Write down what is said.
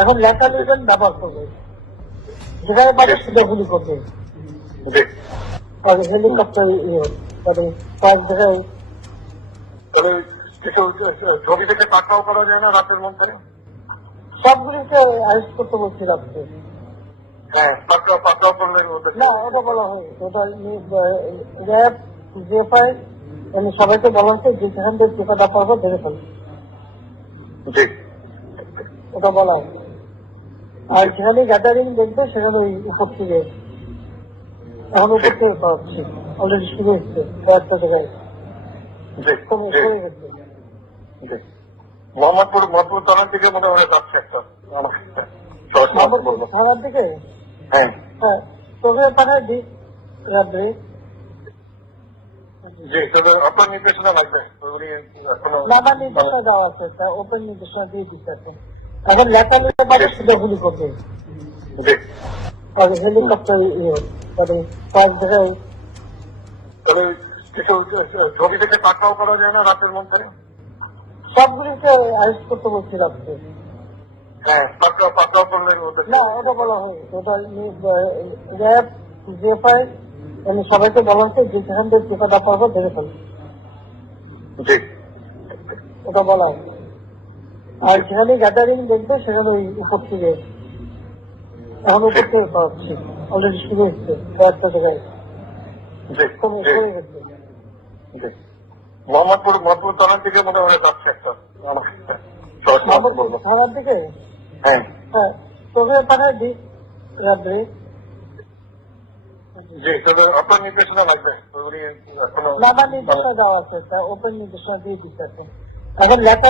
এখন লেখা লিখবেন ব্যবহার করবে, যেখানে পাবে সেটা গুলি করবে। জি। আর হেলিকপ্টার মানে কয়েক জায়গায় তবে কিছু ছবি থেকে পাকড়াও করা যায় না রাতের মধ্যে? সবগুলিকে অ্যারেস্ট করতে বলছিল আপনি। হ্যাঁ, পাকড়াও করলে না, ওটা বলা হয়নি, ওটা র্যাব জিএফআই মানে সবাইকে বলা হচ্ছে যে যেখান থেকে টিকাটা পারবো ধরে ফেলবে, জি। ওটা বলা হয়। আর যেখানে গ্যাদারিং দেখবে সেখানে ওই উপর থেকে এখন উপর থেকে পাচ্ছি, অলরেডি শুরু হচ্ছে কয়েকটা জায়গায় জি। কমে গেছে। জি। মোহাম্মদপুর থানার দিকে মনে হয় যাচ্ছে একটা সরাসরি বলবো। থানার দিকে হ্যাঁ। হ্যাঁ, তোকে পাঠায় দিই রাত্রে। জি, তবে আপনার নির্দেশনা লাগবে উনি এখনো নানা নির্দেশনা দেওয়া আছে, তা ওপেন নির্দেশনা দিয়ে দিতে আছে। এখন লেখা লিখে পাবে সেটা গুলি করবে। জি। আর হেলিকপ্টার মানে কয়েক জায়গায় তবে কিছু ছবি থেকে পাকড়াও করা যায় না রাতের মধ্যে? সবগুলিকে অ্যারেস্ট করতে বলছিল আপনি। হ্যাঁ, পাকড়াও করলে না, ওটা বলা হয়নি, ওটা র্যাব জিএফআই মানে সবাইকে বলা হচ্ছে যে যেখান থেকে টিকাটা পারবো ধরে ফেলবে, জি। ওটা বলা হয়। আর যেখানে গ্যাদারিং দেখবে সেখানে ওই উপর থেকে এখন উপর থেকে পাচ্ছি, অলরেডি শুরু হচ্ছে কয়েকটা জায়গায় জি। কমে গেছে। জি। মোহাম্মদপুর থানার দিকে মনে হয় যাচ্ছে একটা সরাসরি বলবো। থানার দিকে হ্যাঁ। হ্যাঁ, তোকে পাঠায় দিই রাত্রে। জি, তবে আপনার নির্দেশনা লাগবে উনি এখনো নানা নির্দেশনা দেওয়া আছে, তা ওপেন নির্দেশনা দিয়ে দিতে আছে। এখন লেখা